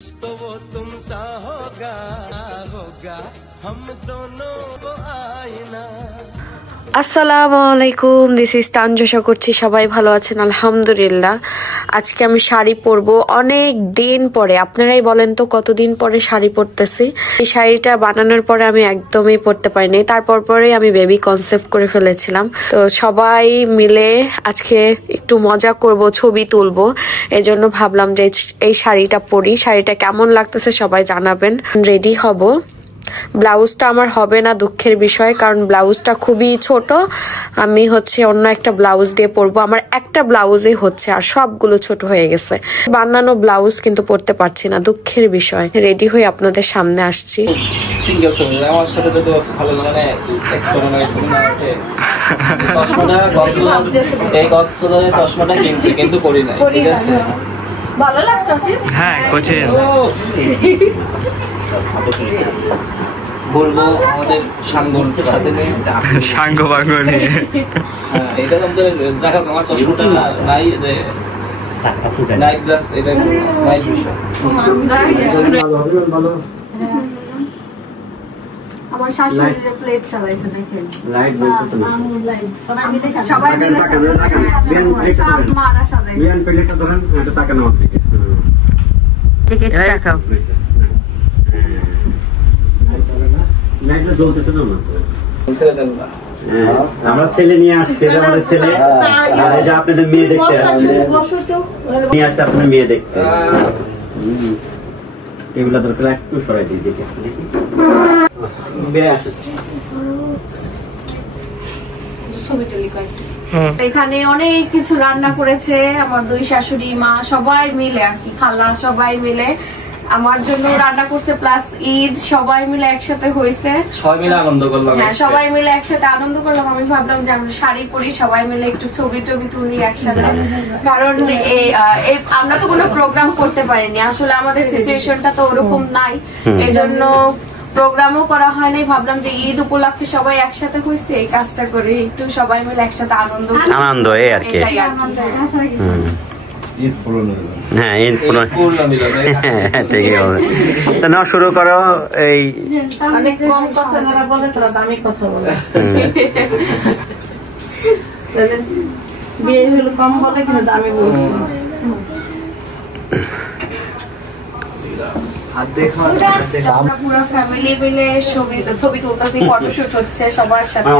तो वो तुमसा होगा हम दोनों को आईना। আসসালামু আলাইকুম, দিস ইজ তানজা। করছি সবাই ভালো আছেন আলহামদুলিল্লাহ। আজকে আমি শাড়ি পরবো অনেক দিন পরে। আপনারাই বলেন তো কতদিন পরে শাড়ি পরতেছি। এই শাড়িটা বানানোর পরে আমি একদমই পরতে পারিনি, তারপর পরে আমি বেবি কনসেপ্ট করে ফেলেছিলাম। তো সবাই মিলে আজকে একটু মজা করব, ছবি তুলবো, এজন্য ভাবলাম যে এই শাড়িটা পরি। শাড়িটা কেমন লাগতেছে সবাই জানাবেন। রেডি হব। ব্লাউজটা আমার হবে না, দুঃখের বিষয়, কারণ ব্লাউজটা খুবই ছোট। আমি অন্য একটা ব্লাউজ দিয়ে পরবো। আমার একটা ব্লাউজে হচ্ছে, আর সবগুলো ছোট হয়ে গেছে। বানানো ব্লাউজ কিন্তু পরতে পারছি না, দুঃখের বিষয়। রেডি হয়ে আপনাদের সামনে আসছি। ভালো লাগছে? হ্যাঁ, বলবো আমাদের সাঙ্গনকে সাথে নিয়ে সাঙ্গ বাঙ্গ নিয়ে এটা আমাদের জায়গা আমার চশমাটা নাই যে নাইট গ্লাস, এটা নাইট বিষয় ভালো। আমার শাশুড়ির প্লেট চালাইছে দেখেন, লাইট বলতে না সবাই মিলে মারা সবাই বিয়ান প্লেটটা ধরেন, এটা তাকানো আপনি টিকেট দেখাও। লাইটটা জ্বলতেছে না, ছেড়ে দেন না। আমরা ছেলে নিয়ে আসছি, আমাদের ছেলে, আর এই যে আপনাদের মেয়ে দেখতে নিয়ে আসছে, আপনার মেয়ে দেখতে। এগুলা দরকার একটু সরাই দিই, দেখি বেড়ে আসে। এখানে অনেক কিছু রান্না করেছে আমার দুই শাশুড়ি মা, সবাই মিলে আর কি, খালা সবাই মিলে আমার জন্য রান্না করছে, প্লাস ঈদ সবাই মিলে একসাথে হয়েছে, সবাই মিলে আনন্দ করলাম। হ্যাঁ, সবাই মিলে একসাথে আনন্দ করলাম। আমি ভাবলাম যে আমরা শাড়ি পরি, সবাই মিলে একটু ছবি তুলি একসাথে, কারণ আমরা তো কোনো প্রোগ্রাম করতে পারিনি, আসলে আমাদের সিচুয়েশনটা তো ওরকম নাই, এজন্য প্রোগ্রামও করা হয় নাই। ভাবলাম যে ঈদ উপলক্ষে সবাই একসাথে হয়েছে, এই কাজটা করে একটু সবাই মিলে একসাথে আনন্দ এই আর কি। ঈদ পূরণ হলো। হ্যাঁ, ঈদ পূরণ ঠিকই হবে। তো না শুরু করো। এই অনেক কম কথা যারা বলে তারা দামি কথা বলে। বিয়ে হলো কম বলে কিন্তু দামি বলছে।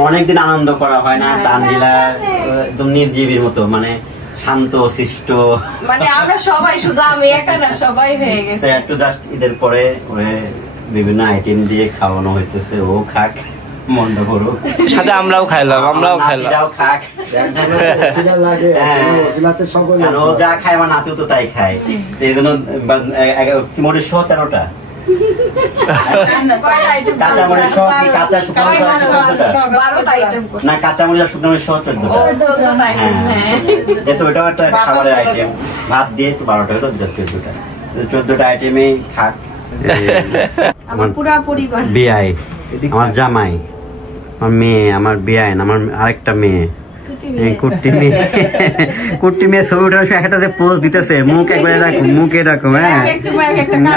অনেকদিন আনন্দ করা হয় না, তানজিলা একদম নির্জীবীর মতো, মানে শান্ত শিষ্ট, মানে আমরা সবাই, শুধু আমি একা না, সবাই হয়ে গেছে। একটু জাস্ট ঈদের পরে বিভিন্ন আইটেম দিয়ে খাওয়ানো হইতেছে, ও খাক, মনটা করুক, সাথে আমরাও খাইলাম, খাক। ও যা খায় আমার নাতিও তো তাই খায়, এই জন্য মোটের 13টা কাঁচামরিচ সহ, কাঁচা শুকনো না, কাঁচামরিচ আর শুকনো সহ 14টা। হ্যাঁ, যেহেতু ওইটাও একটা খাবারের আইটেম, ভাত দিয়ে তো 12টা হলো, 14টা আইটেমে খাক। আমার পুরো পরিবার, বিয়াই, আমার জামাই, আমার মেয়ে, আমার বিয়াই, আমার আরেকটা মেয়ে, কুট্টি মেয়ে ছবি উঠে একটা যে পোজ দিতেছে, মুখ একবারে রাখো, মুখে রাখো, হ্যাঁ,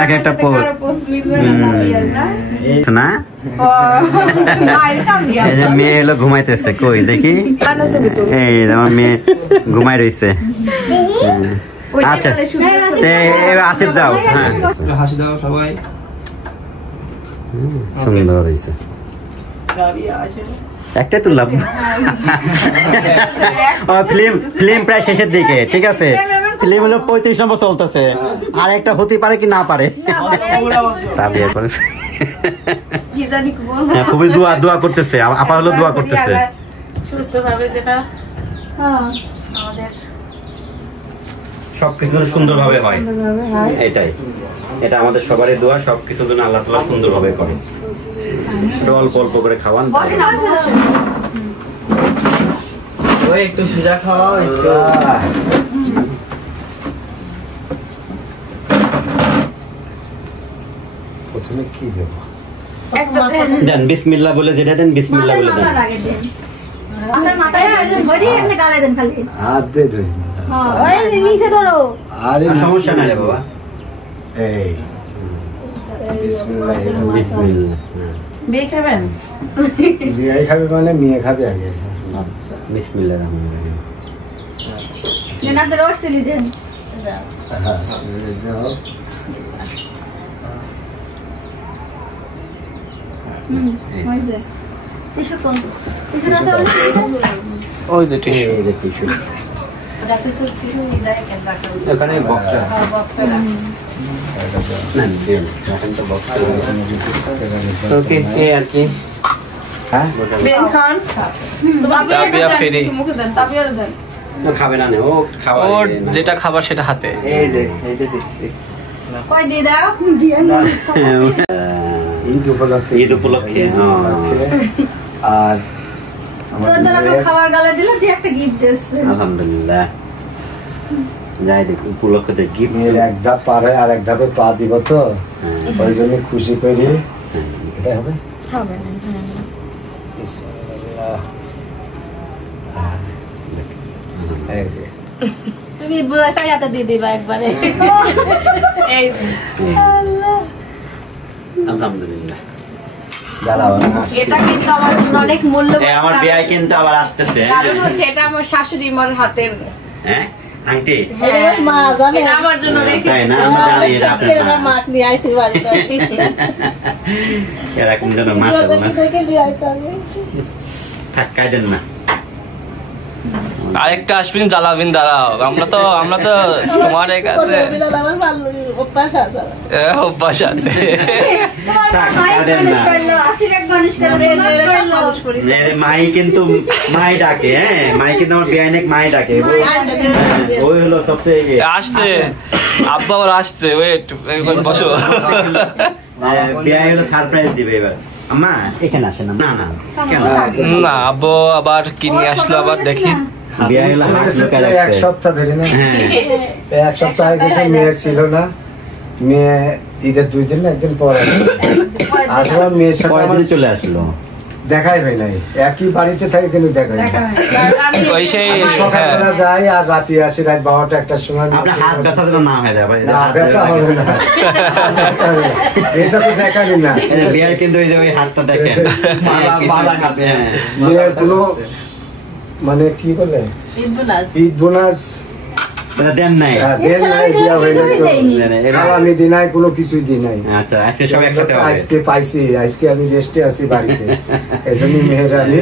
এক একটা পোজ না। এই যে মেয়ে এলো ঘুমাইতেছে, কই দেখি, এই আমার মেয়ে ঘুমাই রয়েছে। আচ্ছা, আসিফ যাও। হ্যাঁ, হাসি দাও সবাই। সুন্দর হয়েছে, একটাই তুললাম। ফিল্ম প্রায় শেষের দিকে, ঠিক আছে, ফিল্ম হলো 35 নম্বর চলতেছে, আর একটা হতে পারে কি না পারে। খুবই দোয়া করতেছে, আপা হলো দোয়া করতেছে সুস্থভাবে, যেটা সবকিছু সুন্দর ভাবে হয়, এটা আমাদের সবারই দোয়া, সবকিছু যেন আল্লাহ তাআলা সুন্দর ভাবে করে। অল্প অল্প করে খাওয়ান, একটু সুজা খাওয়া। প্রথমে কি দেব দেন, বিসমিল্লাহ বলে যেটা দেন, বিসমিল্লাহ বলে দেন। হাত দিয়ে ধরি, নিচে ধরো, সমস্যা নাই রে বাবা। এই বিসমিল্লাহ। বিয়ে খাবেন? বিয়ে খাবে মানে মেয়ে খাবে আগে। বিসমিল্লাহির রহমানির রহিম। ওই যে টিস্যু এই যে টিস্যু। এখানে বক্স না দেন এখন তো বক্স ওকে কে আর কি হ্যাঁ বেন খান তাবিয়া ফেরি খাবে না ও খাবার ওর যেটা খাবার সেটা হাতে এই যে দিচ্ছি কই দিয়ে দাও ঈদ উপলক্ষে আর খাবার গালে দিলে তুই একটা গিফট দিস আলহামদুলিল্লাহ যাই দেখ উপলক্ষে গিফট মেয়ের এক ধাপ পার হয় আর এক ধাপে পা দিব তো ওই জন্য খুশি করি এটা হবে তুমি বুড়াটা হাতে দিয়ে দিবা একবারে এই যে আলহামদুলিল্লাহ দাঁড়াও এটা কিন্তু আমার জন্য অনেক মূল্যবান। আমার বিয়ে কিন্তু আবার আসতেছে কারণ হচ্ছে এটা আমার শাশুড়ি মার হাতের। হ্যাঁ আংটি মা জানে এটা আমার জন্য রেখে তাই না আমি জানি এটা আপনার আমার মাক নিয়ে আইছি বাড়িতে এরকম যেন মাশাআল্লাহ থেকে নিয়ে আইছি আমি থাক কাইদেন না আরেকটা আসবেন জ্বালাবেন দাঁড়াও আমরা তো তোমার কাছে বিলাল আমার ভালো অভ্যাস আছে অভ্যাস আছে থাক কাইদেন না যে মাই কিন্তু মাই ডাকে হ্যাঁ মাই কিন্তু আমার বিয়ে অনেক মাই ডাকে ওই হলো সবচেয়ে আসছে আব্বা আবার আসছে ওয়েট বসো বিয়ে হলো সারপ্রাইজ দিবে এবার আম্মা এখানে আসে না না না কেন না আব্বু আবার কি নিয়ে আসলো আবার দেখি বিয়ে হলো হাত লুকায় এক রাখছে সপ্তাহ ধরে না হ্যাঁ এক সপ্তাহ আগে মেয়ে ছিল না মেয়ে ঈদের 2 দিন না একদিন পর আসলে মেয়ের সাথে পরের আমার দিন চলে আসলো দেখাই হয় নাই একই বাড়িতে থাকে কিন্তু দেখাই হয় না। ওই সেই সকালবেলা যাই আর রাতে আসি রাত 12টা 1টার সময় আপনার হাত ব্যথা যেন না হয়ে যায় ভাই না ব্যথা হবে না এটা তো দেখানি না বিয়ার কিন্তু ওই যে ওই হাতটা দেখেন বাবা হাতে মেয়ের কোনো মানে কি বলে ঈদ বোনাস দেন নাই দেন নাই দিয়া হয় না তো আমি দিই নাই কোনো কিছুই দিই নাই আচ্ছা আজকে সব একসাথে হবে আজকে পাইছি আজকে আমি রেস্টে আছি বাড়িতে এজন্য মেহের আমি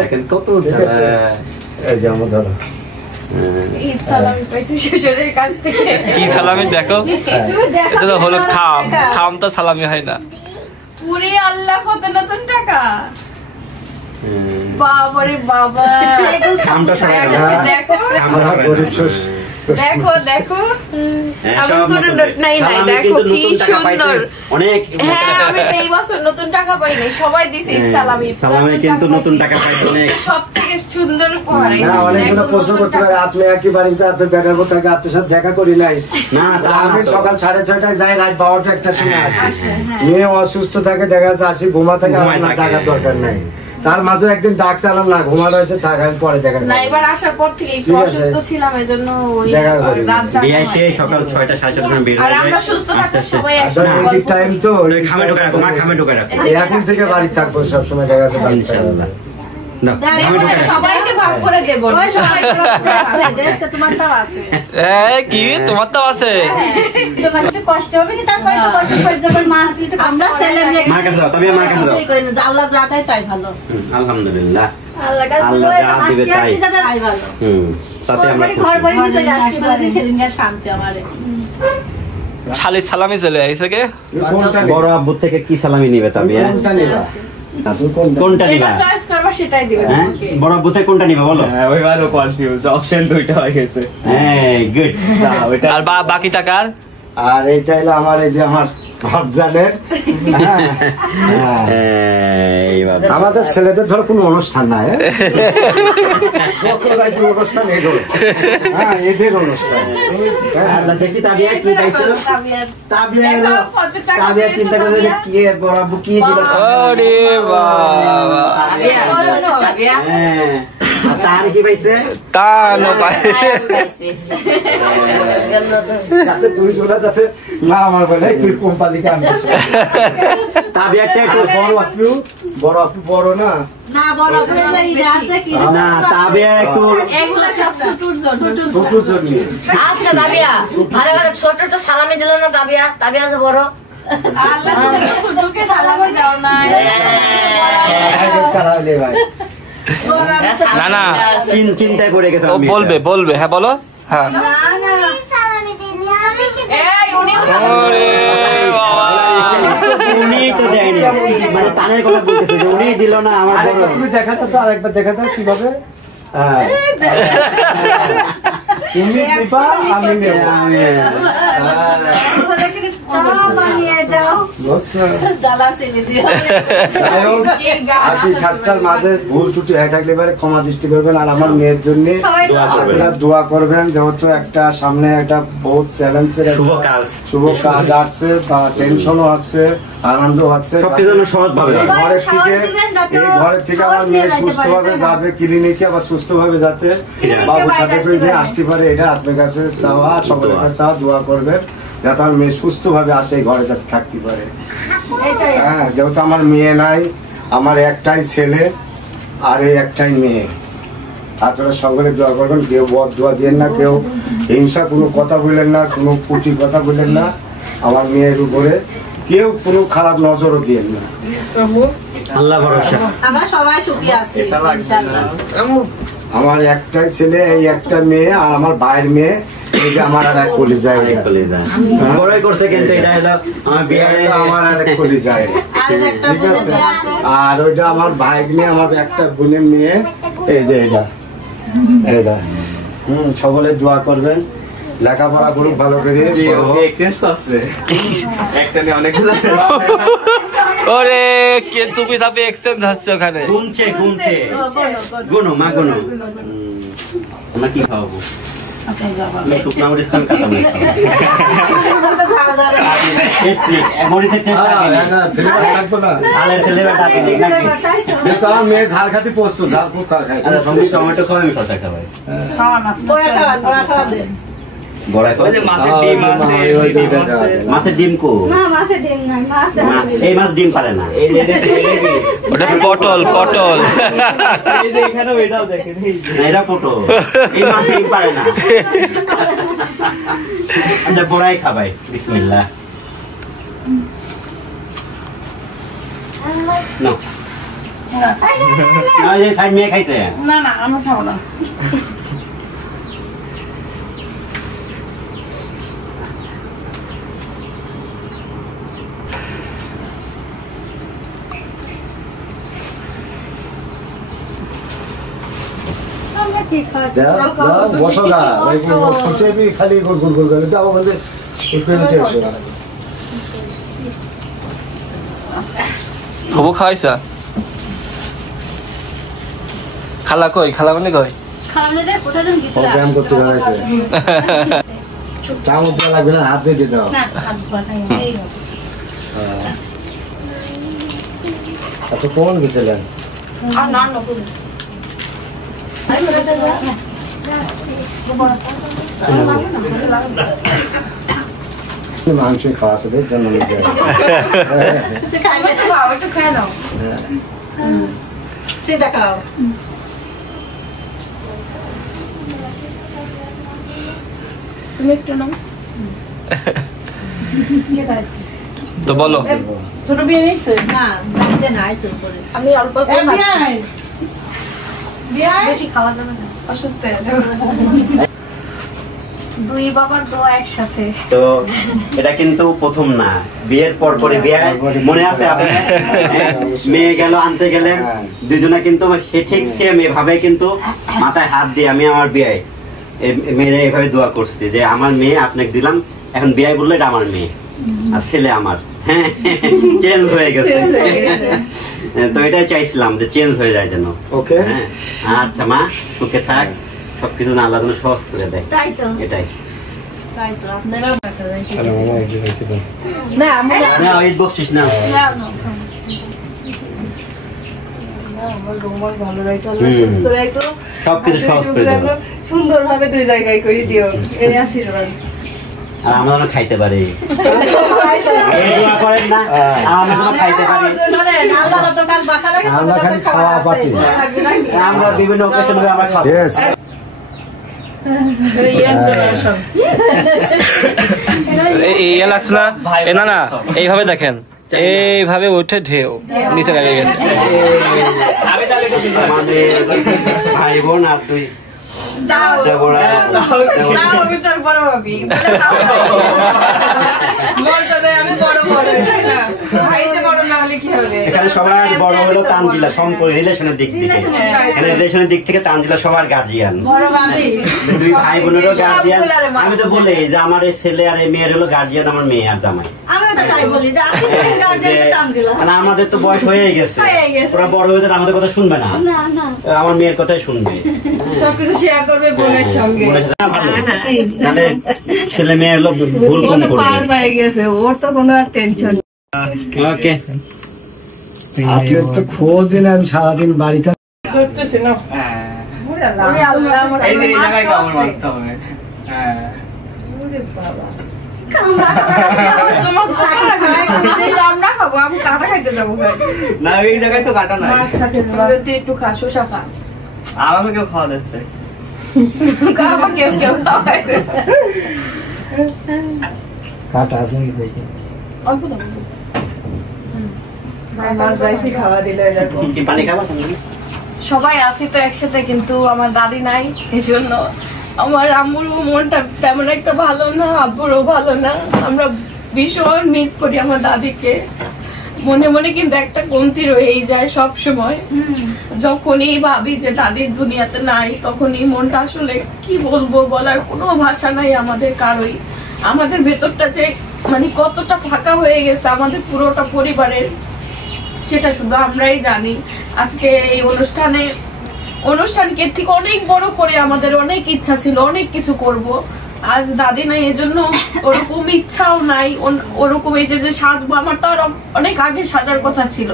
দেখেন কত এই যে আমার ধরো ঈদ সালামি পাইছি শ্বশুরের কাছ থেকে। কি সালামি দেখো এটা তো হলো খাম তো সালামি হয় না পুরি আল্লাহ কত নতুন টাকা বাবারে বাবা খামটা সবাই দেখো আমরা গরিব শেষ দেখো দেখো আমি কোনো নোট নাই নাই দেখো কি সুন্দর অনেক হ্যাঁ আমি তো এই বছর নতুন টাকা পাইনি সবাই দিছে ঈদ সালামি সালামি কিন্তু নতুন টাকা পাইছে অনেক সব থেকে সুন্দর উপহার না অনেকগুলো প্রশ্ন করতে পারে আপনি একই বাড়িতে আপনি বেটার কোথাকে আপনার সাথে দেখা করি নাই না আমি সকাল 6:30টায় যাই রাত 12টা 1টার সময় আসি মেয়ে অসুস্থ থাকে দেখা যাচ্ছে আসি ঘুমা থাকে আমার টাকার দরকার নাই তার মাঝে একদিন ডাক চালাম না ঘুমানো হয়েছে থাক আমি পরে দেখা না এবার আসার পর থেকে একটু অসুস্থ ছিলাম এজন্য ওই রাত বিয়ে সেই সকাল 6টা 6:30 সময় বের আর হয়ে আমরা সুস্থ থাকতে সবাই একসাথে ঈদ টাইম তো খামে ঢোকা রাখো মা খামে ঢোকা রাখো এখন থেকে বাড়ি থাকবো সবসময় দেখা যাচ্ছে বাড়ি থাকবো ইনশাআল্লাহ না খামে ঢোকা রাখো সবাইকে ভাগ করে দেব তোমার তাও আছে কি তোমার তো আছে কষ্ট হবে কি তারপরে তো কষ্ট করে যখন মা হাতে তো আমরা ছেলে মেয়ে মার কাছে যাও তবে মার কাছে যাও আল্লাহ যা দেয় তাই ভালো আলহামদুলিল্লাহ আল্লাহ যা দিবে তাই তাই ভালো তাতে আমরা ঘর বাড়ি মিশে যায় আজকে সেদিন শান্তি আমারে ছালি সালামি চলে আইছে কে বড় আব্বু থেকে কি সালামি নিবে তবে কোনটা নিবা কোনটা নিবা যেটা চয়েস করবে সেটাই দিবে হ্যাঁ বড় আব্বু থেকে কোনটা নিবা বলো ওই ভালো কনফিউজ অপশন দুইটা হয়ে গেছে হ্যাঁ গুড আর বাকি টাকার আর এইটা হলো আমার এই যে আমার ভাবজানের আমাদের ছেলেদের ধর কোনো অনুষ্ঠান নাই অনুষ্ঠান এদের অনুষ্ঠান দেখি তাবিয়া কি পাইছো তাবিয়া চিন্তা করে কি বড় আব্বু কি দিল ওরে বাবা তার কি পাইছে তা না পাইছে যাতে তুই চলে যাতে না আমার বলে তুই কোম্পানিকে আনছিস তাবিয়াটা একটু বড় আপু বড় না না বড় করে যাই আছে কি না তাবিয়া একটু এগুলা সব ছোটর জন্য ছোট ছোট আচ্ছা দাবিয়া ভালো করে ছোট তো সালামি দিল না দাবিয়া দাবিয়া আছে বড় আল্লাহ তুমি তো ছোটকে সালামি দাও না ভাই না না চিন্তায় পড়ে গেছে ও বলবে হ্যাঁ বলো হ্যাঁ এই উনিও ওরে বাবা উনি তো দেয়নি মানে তানের কথা বলতেছে যে উনি দিল না আমার বড় তুমি দেখাতে তো আরেকবার দেখাতে কিভাবে হ্যাঁ তুমি দিবা আমি নেব হাসি ঠাট্টার মাঝে ভুল ত্রুটি হয়ে থাকলে এবারে ক্ষমা দৃষ্টি করবেন আর আমার মেয়ের জন্য আপনারা দোয়া করবেন যেহেতু একটা সামনে একটা বহুত চ্যালেঞ্জের শুভ কাজ আসছে বা টেনশনও আছে আনন্দ আছে সহজভাবে এই ঘরের থেকে আমার মেয়ে সুস্থ ভাবে যাবে ক্লিনিকে আবার সুস্থ ভাবে যাতে বাবুর সাথে করে যে আসতে পারে এটা আপনার কাছে চাওয়া সকলের কাছে চাওয়া দোয়া করবেন যাতে আমার মেয়ে সুস্থ ভাবে আসে এই ঘরে যাতে থাকতে পারে হ্যাঁ যেহেতু আমার মেয়ে নাই আমার একটাই ছেলে আর এই একটাই মেয়ে আপনারা সকলে দোয়া করবেন কেউ বদ দোয়া দিয়েন না কেউ হিংসা কোনো কথা বললেন না কোনো পুঁটি কথা বললেন না আমার মেয়ের উপরে কেউ কোনো খারাপ নজরও দিয়েন না আল্লাহ ভরসা আমরা সবাই সুখী আছি ইনশাআল্লাহ আমার একটাই ছেলে এই একটা মেয়ে আর আমার ভাইয়ের মেয়ে এই যে আমার আর এক কলিজা বড়ই করছে কিন্তু এটা হলো আমার বিয়ে আমার আর এক কলিজা ঠিক আছে আর ওইটা আমার ভাই নিয়ে আমার একটা বোনের মেয়ে এই যে এটা সকলে দোয়া করবেন লেখাপড়া করুক ভালো করে ওরে কে চুপি চাপি এক্সচেঞ্জ হচ্ছে ওখানে ঘুমছে গুনো মা গুনো আমরা কি খাওয়াবো শুকনা মরিচ খান কাঁচা মরিচ আমার মেয়ে ঝাল খাতে প্রস্তুত ঝাল খুব খায় টমেটো খাওয়া আমি খাওয়া খাওয়াই মাছের ডিম কো এই মাছ ডিম পারে না ওটা পটল এটা পটল এই মাছ ডিম পারে না আচ্ছা বড়াই খাবাই বিসমিল্লাহ মেয়ে খাইছে না আমি খাবো না বসো না খালি গোল করে যাবো বলতে হবু খাওয়াইছা খালা মানে কই ব্যায়াম করতে পারছে চামচ দেওয়া লাগবে না হাত দিয়ে দিতে হবে এত কমন গেছিলেন মাংস খাওয়া আছে দেখছেন সেটা খাও তুমি একটু নাও তো বলো ছোট বিয়ে নিয়েছে না আমি অল্প বেশি খাওয়া যাবে না অসুস্থ দুই বাবার দোয়া একসাথে তো এটা কিন্তু প্রথম না বিয়ের পর পরে বিয়ে মনে আছে আপনার মেয়ে গেল আনতে গেলেন দুজনে কিন্তু ঠিক সেম এভাবে কিন্তু মাথায় হাত দিয়ে আমি আমার বিয়ে মেয়েরা এভাবে দোয়া করছি যে আমার মেয়ে আপনাকে দিলাম এখন বিয়ে বললো এটা আমার মেয়ে আর ছেলে আমার হ্যাঁ চেঞ্জ হয়ে গেছে তো এটাই চাইছিলাম যে চেঞ্জ হয়ে যায় যেন ওকে আচ্ছা মা সুখে থাক সবকিছু না আল্লাহ যেন সহজ করে দেয় এটাই না ঈদ বকছিস না সবকিছু সহজ করে দেবো, সুন্দরভাবে 2 জায়গায় করে দিও, এই আশীর্বাদ। আর আমরা যেন খাইতে পারি, দোয়া করেন না আমরা যেন খাইতে পারি। আমরা খালি খাওয়া পাতি, আমরা বিভিন্ন অকেশনে আমরা খাবো। ইয়ে লাগছে না? না না, এইভাবে দেখেন, এইভাবে উঠে ঢেউ নিচে নেমে গেছে। ভাই বোন আর তুই এখানে সবার বড় হলো তানজিলা, সম্পর্ক রিলেশনের দিক থেকে, এখানে রিলেশনের দিক থেকে তানজিলা সবার গার্জিয়ান, দুই ভাই বোনেরও গার্জিয়ান। আমি তো বলি যে আমার এই ছেলে আর এই মেয়ের হলো গার্জিয়ান, আমার মেয়ে আর জামাই। মানে আমাদের তো বয়স হয়ে গেছে, ওরা বড় হয়ে যাবে, আমাদের কথা শুনবে না, আমার মেয়ের কথাই শুনবে, সবকিছু শেয়ার করবে বোনের সঙ্গে। তাহলে ছেলে মেয়ে হলো ভুল কম করবে, পার পেয়ে গেছে, ওর তো কোনো আর টেনশন। ওকে, আপনি তো খোঁজই নেন সারাদিন বাড়িতে। করতেছে না, এই যে এই জায়গায় কামড় মারতে হবে। না এই জায়গায় তো কাটা নাই, একটু খা, শসা খা। আমাকে কেউ খাওয়া দিচ্ছে, কেউ খাওয়াইতেছে। কাটা আছে অল্প দাও, মাছ বাইসি খাওয়া দিলে কি পানি খাবো? সবাই আসি তো একসাথে, কিন্তু আমার দাদি নাই, এই জন্য আমার আম্মুর মনটা তেমন একটা ভালো না, আব্বুরও ভালো না। আমরা ভীষণ মিস করি আমার দাদিকে, মনে মনে কিন্তু একটা কমতি রয়েই যায় সব সময়। যখনই ভাবি যে দাদির দুনিয়াতে নাই, তখনই মনটা আসলে কি বলবো, বলার কোনো ভাষা নাই আমাদের কারোই। আমাদের ভেতরটা যে মানে কতটা ফাঁকা হয়ে গেছে আমাদের পুরোটা পরিবারের, সেটা শুধু আমরাই জানি। আজকে এই অনুষ্ঠানকে থেকে অনেক বড় করে আমাদের অনেক ইচ্ছা ছিল, অনেক কিছু করব। আজ দাদি নাই, এজন্য ওরকম ইচ্ছাও নাই। ওরকম এই যে সাজবো, আমার তো আর অনেক আগে সাজার কথা ছিল।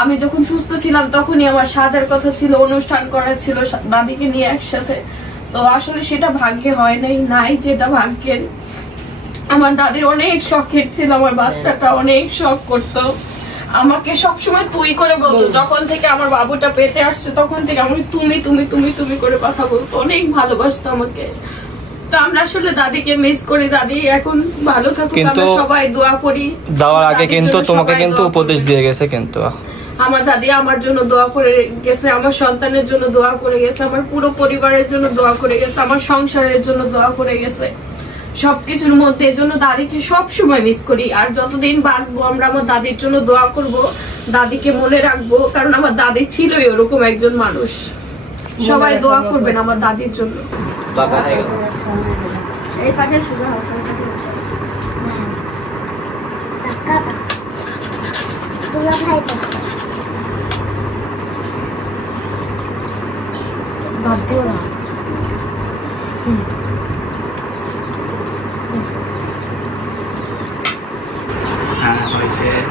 আমি যখন সুস্থ ছিলাম তখনই আমার সাজার কথা ছিল, অনুষ্ঠান করা ছিল দাদিকে নিয়ে একসাথে। তো আসলে সেটা ভাগ্যে হয় নাই যেটা ভাগ্যের। আমার দাদির অনেক শখের ছিল, আমার বাচ্চাটা অনেক শখ করতো, আমাকে সবসময় তুই করে বলতো। যখন থেকে আমার বাবুটা পেটে আসছে তখন থেকে আমাকে তুমি তুমি তুমি তুমি করে কথা বলতো, অনেক ভালোবাসতো আমাকে। তো আমরা আসলে দাদিকে মিস করি। দাদি এখন ভালো থাকুক, আমরা সবাই দোয়া করি। যাওয়ার আগে কিন্তু তোমাকে কিন্তু উপদেশ দিয়ে গেছে, কিন্তু আমার দাদি আমার জন্য দোয়া করে গেছে, আমার সন্তানের জন্য দোয়া করে গেছে, আমার পুরো পরিবারের জন্য দোয়া করে গেছে, আমার সংসারের জন্য দোয়া করে গেছে, সবকিছুর মধ্যে। এজন্য দাদিকে সব সময় মিস করি। আর যতদিন বাঁচবো আমরা আমার দাদির জন্য দোয়া করব, দাদিকে মনে রাখবো, কারণ আমার দাদি ছিলই ওরকম একজন মানুষ। সবাই দোয়া করবেন আমার দাদির জন্য। এই পাশে শুরু হচ্ছে তুলা ভাই ভাবতেও না।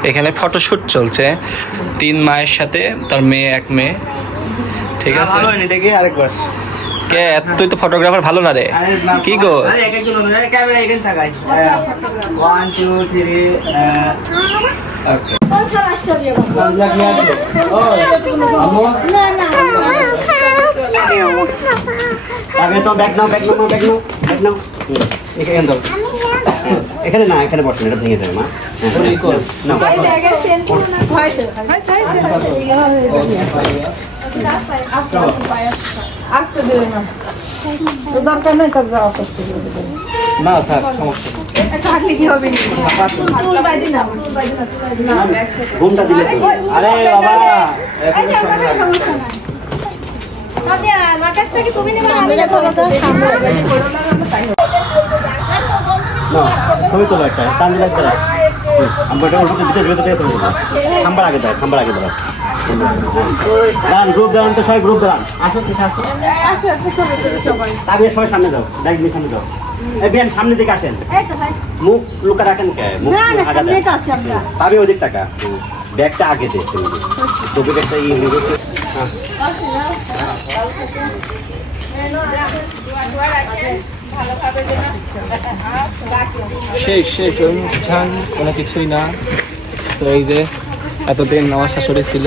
এখানে ফটোশুট চলছে 3 মায়ের সাথে, তার মেয়ে, 1 মেয়ে। ঠিক আছে, দেখি আরেকবার। কে তুই তো ফটোগ্রাফার ভালো না রে, কি গো? ক্যামেরা এখানে থাকাই 1 2 3 কোন খেলা আসতে হবে না না আগে তো ব্যাগ নাও এখানে দাও। এখানে না, এখানে বসেন, এটা ভেঙে দেবে মা। দরকার নেই, যাওয়া করতে না থাক, সমস্যা ঘুমটা দিলে আরে বাবা লাকাশটা কি তুমি নেবে? আমি ছবি তোলো একটা, টানি লাগবে না। আমরা খাম্বার আগে দেয়, দাঁড়ান, গ্রুপ দাঁড়ান তো, সবাই গ্রুপ দাঁড়ান। আসো তাবিয়া, সবাই সামনে যাও, ব্যাগ দিয়ে সামনে যাও। এই বিয়ান সামনে দিকে আসেন, মুখ লুকা রাখেন কে? মুখ আগা দেন, তাবিয়া ওদিক টাকা, ব্যাগটা আগে দে, ছবি একটা শেষ অনুষ্ঠান কোনো কিছুই না। তো এই যে এতদিন আমার শাশুড়ি ছিল,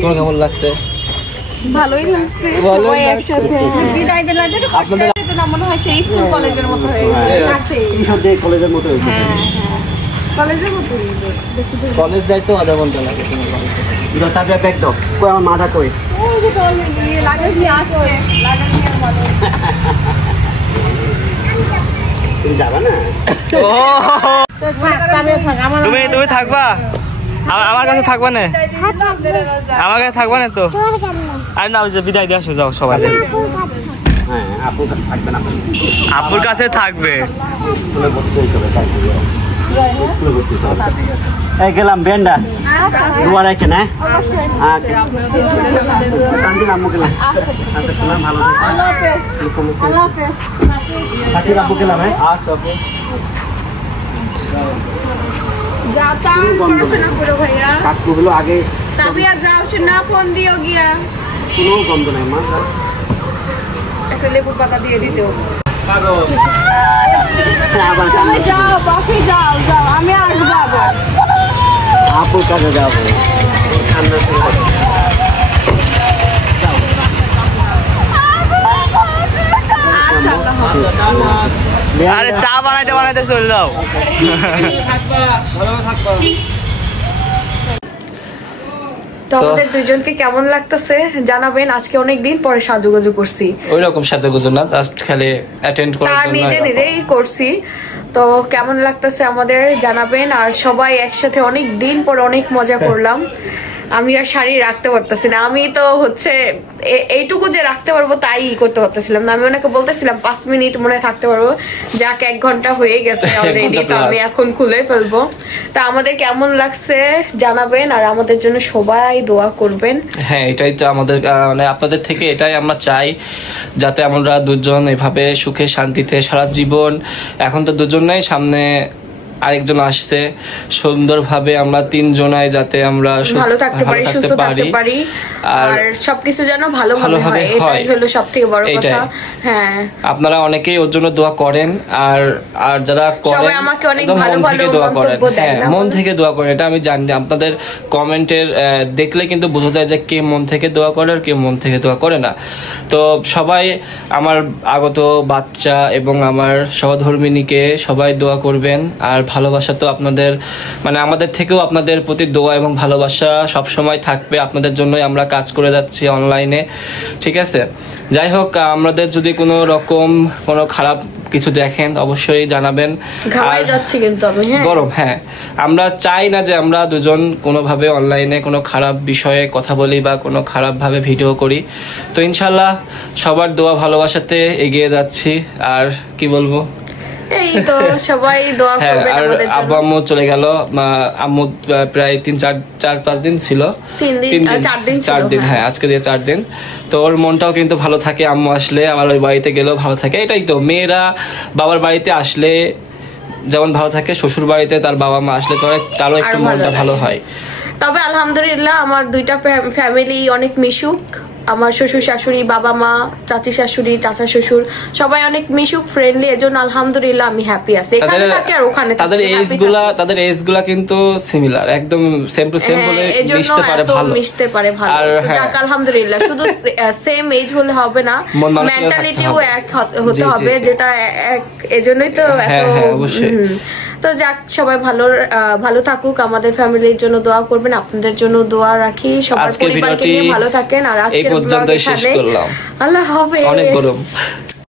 তোমার কেমন লাগছে? ভালোই লাগছে সবাই একসাথে বিদায় বেলাতে আপনাদের না মনে হয় সেই স্কুল কলেজের মতো হয়ে গেছে। কিশোরদের কলেজের মতো হয়েছে। কলেজের মতো কলেজ যাইতো আধা ঘন্টা লাগে। তারপরে ব্যাগ দাও, কই আমার মাথা কই? ওই যে লাগেজ নিয়ে আসছে, লাগেজ নিয়ে মানুষ তুমি যাবা না? তুমি থাকবা আমার কাছে, থাকবা না আমার কাছে, থাকবা না তো? আর না, বিদায় দিয়ে আসো, যাও সবাই। হ্যাঁ, আপুর কাছে থাকবে না? আপুর কাছে থাকবে। এই গেলাম বেন্ডা দুয়া রাখেন। হ্যাঁ আম্মু গেলাম, আব্বু গেলাম। হ্যাঁ আচ্ছা আপু কাকুগুলো আগে তাবিয়া যাও না, ফোন দিও গিয়া। কোনো গন্ধ নাই মা, একটা লেবুর পাতা দিয়ে দিতে হবে। আবার যাও বাকি যাও, আমি আসবো আবার। আপুর কাছে যাবো। আরে চা বানাইতে চলে যাও। তো আমাদের দুজনকে কেমন লাগতেছে জানাবেন। আজকে অনেকদিন পরে সাজুগুজু করছি, ওইরকম সাজুগুজু না, জাস্ট খালি অ্যাটেন্ড করার জন্য নিজেই করছি। তো কেমন লাগতেছে আমাদের জানাবেন। আর সবাই একসাথে অনেক দিন পর অনেক মজা করলাম। আমি আর শাড়ি রাখতে পারতেছি না, আমি তো হচ্ছে এইটুকু যে রাখতে পারবো তাই করতে পারতেছিলাম না। আমি ওনাকে বলতেছিলাম 5 মিনিট মনে থাকতে পারবো, যাক 1 ঘন্টা হয়ে গেছে অলরেডি, তো আমি এখন খুলে ফেলবো। তা আমাদের কেমন লাগছে জানাবেন, আর আমাদের জন্য সবাই দোয়া করবেন। হ্যাঁ, এটাই তো আমাদের, মানে আপনাদের থেকে এটাই আমরা চাই, যাতে আমরা দুজন এভাবে সুখে শান্তিতে সারা জীবন, এখন তো দুজনেই, সামনে আরেকজন আসছে, সুন্দরভাবে আমরা 3 জনাই যাতে আমরা ভালো থাকতে পারি, সুস্থ থাকতে পারি, আর সবকিছু যেন ভালোভাবে হয়, এটাই হলো সবথেকে বড় কথা। হ্যাঁ, আপনারা অনেকেই ওর জন্য দোয়া করেন, আর যারা করেন সবাই আমাকে অনেক ভালো ভালো মন্তব্য দেন, মন থেকে দোয়া করেন। এটা আমি জানি, আপনাদের কমেন্টের দেখলে কিন্তু বোঝা যায় যে কে মন থেকে দোয়া করে আর কে মন থেকে দোয়া করে না। তো সবাই আমার আগত বাচ্চা এবং আমার সহধর্মিনীকে সবাই দোয়া করবেন। আর ভালোবাসা তো আপনাদের, মানে আমাদের থেকেও আপনাদের প্রতি দোয়া এবং ভালোবাসা সবসময় থাকবে। আপনাদের জন্যই আমরা কাজ করে যাচ্ছি অনলাইনে, ঠিক আছে? যাই হোক, আমাদের যদি কোনো রকম কোনো খারাপ কিছু দেখেন অবশ্যই জানাবেন। গরম, হ্যাঁ, আমরা চাই না যে আমরা দুজন কোনোভাবে অনলাইনে কোনো খারাপ বিষয়ে কথা বলি বা কোনো খারাপ ভাবে ভিডিও করি। তো ইনশাল্লাহ সবার দোয়া ভালোবাসাতে এগিয়ে যাচ্ছি। আর কি বলবো, এই তো সবাই দোয়া করবেন আমাদের জন্য। আব্বু আম্মু চলে গেল, আম্মু প্রায় 3-4-5 দিন ছিল, 4 দিন, হ্যাঁ আজকে দিয়ে 4 দিন। তো ওর মনটাও কিন্তু ভালো থাকে, আম্মু আসলে আমার ওই বাড়িতে গেলেও ভালো থাকে। এটাই তো, মেয়েরা বাবার বাড়িতে আসলে যেমন ভালো থাকে, শ্বশুর বাড়িতে তার বাবা মা আসলে তারও একটু মনটা ভালো হয়। তবে আলহামদুলিল্লাহ আমার 2টা ফ্যামিলি অনেক মিশুক। আমার শ্বশুর শাশুড়ি, বাবা মা, চাচি শাশুড়ি, চাচা শ্বশুর সবাই অনেক মিশুক, ফ্রেন্ডলি। এজন্য আলহামদুলিল্লাহ আমি হ্যাপি আছি। এখানে থাকি আর ওখানে থাকি, তাদের এজ গুলা কিন্তু সিমিলার, একদম সেম টু সেম, বলে মিশতে পারে ভালো। আর যাক আলহামদুলিল্লাহ, শুধু সেম এজ হলে হবে না, মেন্টালিটিও এক হতে হবে, যেটা এক, এজন্যই তো এত। তো যাক, সবাই ভালো থাকুক, আমাদের ফ্যামিলির জন্য দোয়া করবেন, আপনাদের জন্য দোয়া রাখি, সবার পরিবারকে নিয়ে ভালো থাকেন। আর আজকের ব্লগ এখানে, আল্লাহ হাফেজ। অনেক গরম।